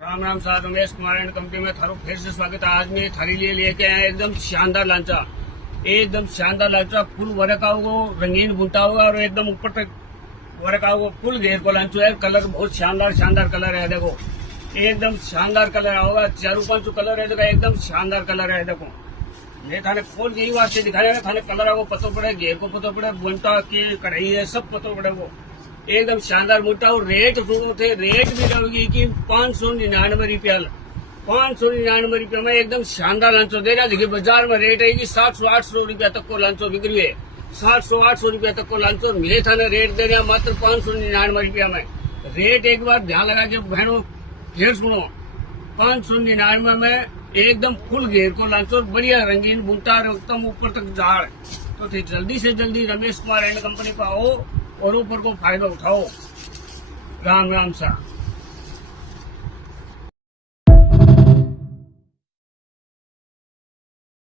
राम राम साहब, Ramesh Kumar and company में थारो फिर से स्वागत है। आज मैं थारी लिए लेके आया एकदम शानदार लांचा, एकदम शानदार लांचा। फुल वर्क आओगे, रंगीन बूटा होगा और एकदम ऊपर तक वर्क आओगे। फुल घेर को लांचो है। कलर बहुत शानदार शानदार कलर है। देखो एकदम शानदार कलर आओगा। 4-5 कलर है, देखो एकदम शानदार कलर है। देखो ये थाने खोल के ही वास्ते दिखाने थाने कलर आपको पतो पड़े, घेर को पतो पड़े, बुनता की कढ़ाई है सब पतो पड़े। वो एकदम शानदार मोटा। और रेट जो थे, रेट भी रहेगी कि 599 रुपया, 599 रुपया में एकदम शानदार लांचो दे रहा। देखिए बाजार में रेट है कि 700-800 रुपया तक को लांचो बिक रही है। 700-800 रुपया तक को लांचो मिले थाने रेट दे रहा मात्र 599 रुपया में। रेट एक बार ध्यान लगा के बहनों फिर सुनो, 599 में एकदम फुल घेर को लांचो, बढ़िया रंगीन बूटा एकदम ऊपर तक झाड़। तो जल्दी से जल्दी रमेश कुमार एंड कंपनी को आओ और ऊपर को फायदा उठाओ। राम राम सा।